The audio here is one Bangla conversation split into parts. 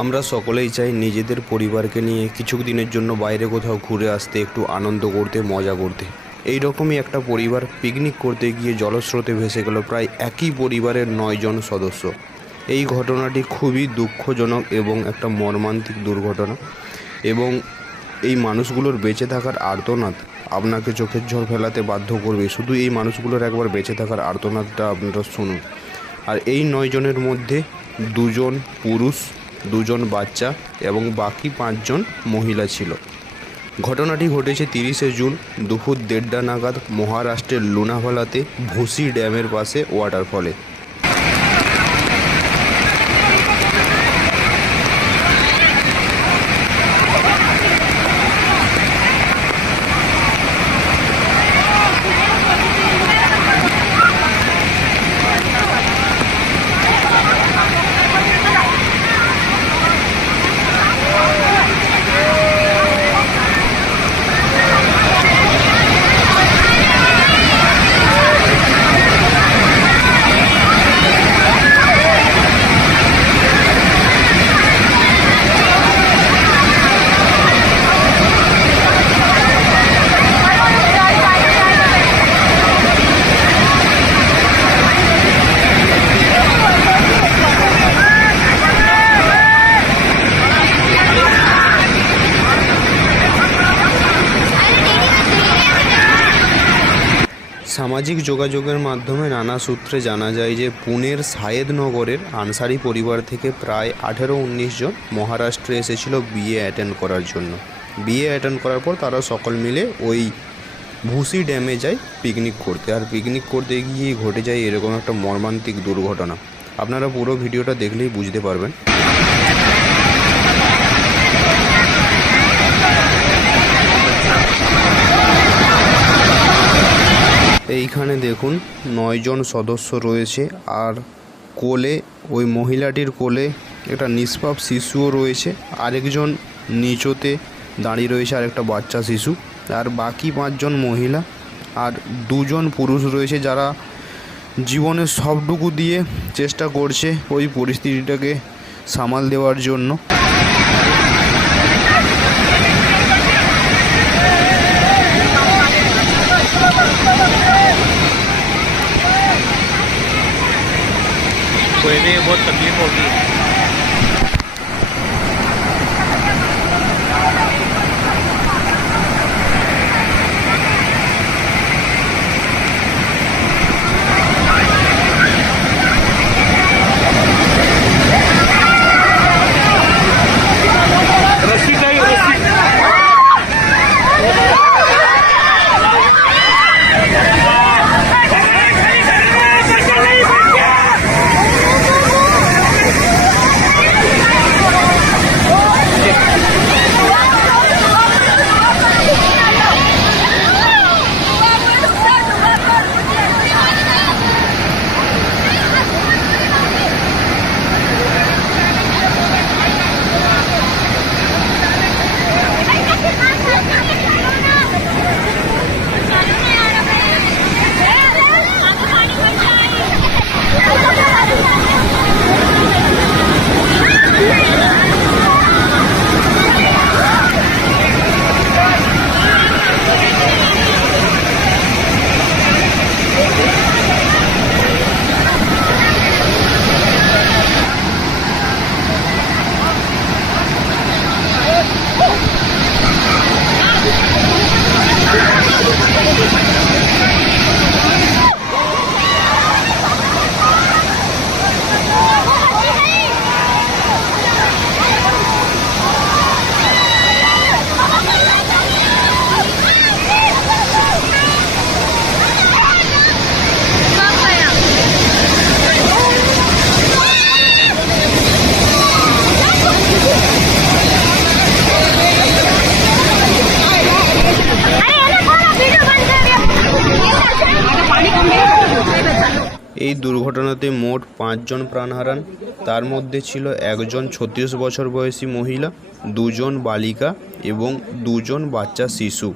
আমরা সকলেই চাই নিজেদের পরিবারকে নিয়ে কিছু দিনের জন্য বাইরে কোথাও ঘুরে আসতে, একটু আনন্দ করতে, মজা করতে। এই রকমই একটা পরিবার পিকনিক করতে গিয়ে জলস্রোতে ভেসে গেল প্রায় একই পরিবারের নয়জন সদস্য। এই ঘটনাটি খুবই দুঃখজনক এবং একটা মর্মান্তিক দুর্ঘটনা এবং এই মানুষগুলোর বেঁচে থাকার আর্তনাদ আপনাকে চোখের ঝড় ফেলাতে বাধ্য করবে। শুধু এই মানুষগুলোর একবার বেঁচে থাকার আর্তনাদটা আপনারা শুনুন। আর এই নয়জনের মধ্যে দুজন পুরুষ দুজন বাচ্চা এবং বাকি পাঁচজন মহিলা ছিল। ঘটনাটি ঘটেছে তিরিশে জুন দুপুর দেড়টা নাগাদ মহারাষ্ট্রের লুনাভালাতে ভুসি ড্যামের পাশে ওয়াটারফলে। সামাজিক যোগাযোগের মাধ্যমে নানা সূত্রে জানা যায় যে পুনের সায়েদনগরের আনসারি পরিবার থেকে প্রায় আঠেরো উনিশ জন মহারাষ্ট্রে এসেছিল বিয়ে অ্যাটেন্ড করার জন্য। বিয়ে অ্যাটেন্ড করার পর তারা সকল মিলে ওই ভুসি ড্যামে যায় পিকনিক করতে। আর পিকনিক করতে গিয়ে ঘটে যায় এরকম একটা মর্মান্তিক দুর্ঘটনা। আপনারা পুরো ভিডিওটা দেখলেই বুঝতে পারবেন। এইখানে দেখুন নয়জন সদস্য রয়েছে আর কোলে, ওই মহিলাটির কোলে একটা নিষ্পাপ শিশুও রয়েছে। আরেকজন নিচতে দাঁড়িয়ে রয়েছে আর একটা বাচ্চা শিশু। আর বাকি পাঁচজন মহিলা আর দুজন পুরুষ রয়েছে যারা জীবনের সবটুকু দিয়ে চেষ্টা করছে ওই পরিস্থিতিটাকে সামাল দেওয়ার জন্য। कोई भी बहुत तकलीफ होगी এই দুর্ঘটনাতে মোট পাঁচজন প্রাণ হারান। তার মধ্যে ছিল একজন ছত্রিশ বছর বয়সী মহিলা, দুজন বালিকা এবং দুজন বাচ্চা শিশু।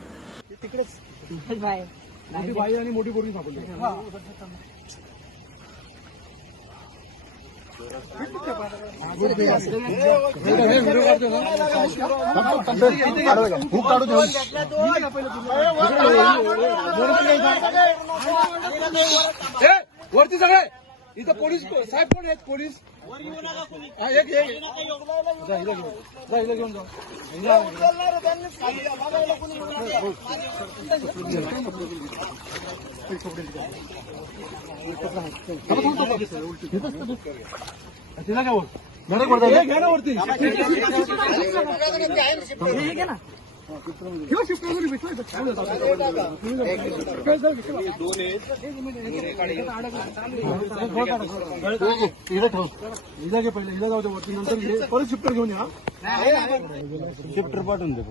वरती सगळे. इथं पोलीस साहेब कोण आहेत? पोलीस. हा, एक एक. जा, इथं घेऊन. जा, इथं घेऊन जा. तिला काय जा. घ्या ना वरती. शिफ्टर घेऊन या शिफ्टर पाठवून दे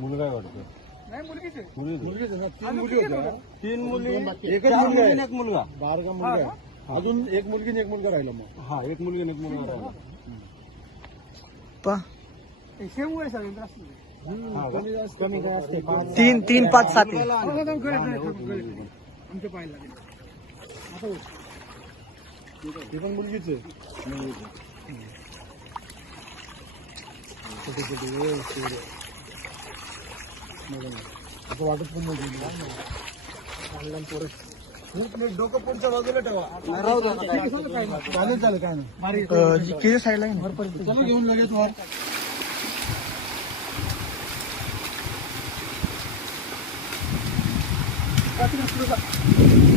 मुलगा आहे वाटतं. मुलगीच आहे. ना? तीन मुली होत्या तीन मुली एकच मुलगा आहे. एक मुलगा. बारगा मुलगा आहे. अजून एक मुलगी आणि एक मुलगा राहिला मग. हा एक मुलगी आणि एक मुलगा राहिला. पा. हा, कमी काय असते तीन तीन पाच सात आहे. ही पण मुलगीच आहे. मुलगीच आहे. छोटे छोटे वाटत पण नाही डोकं पुढच्या बाजूला ठेवा चालेल चालेल काय नाही किती साईडला घेऊन लगेच वर पुढं जा.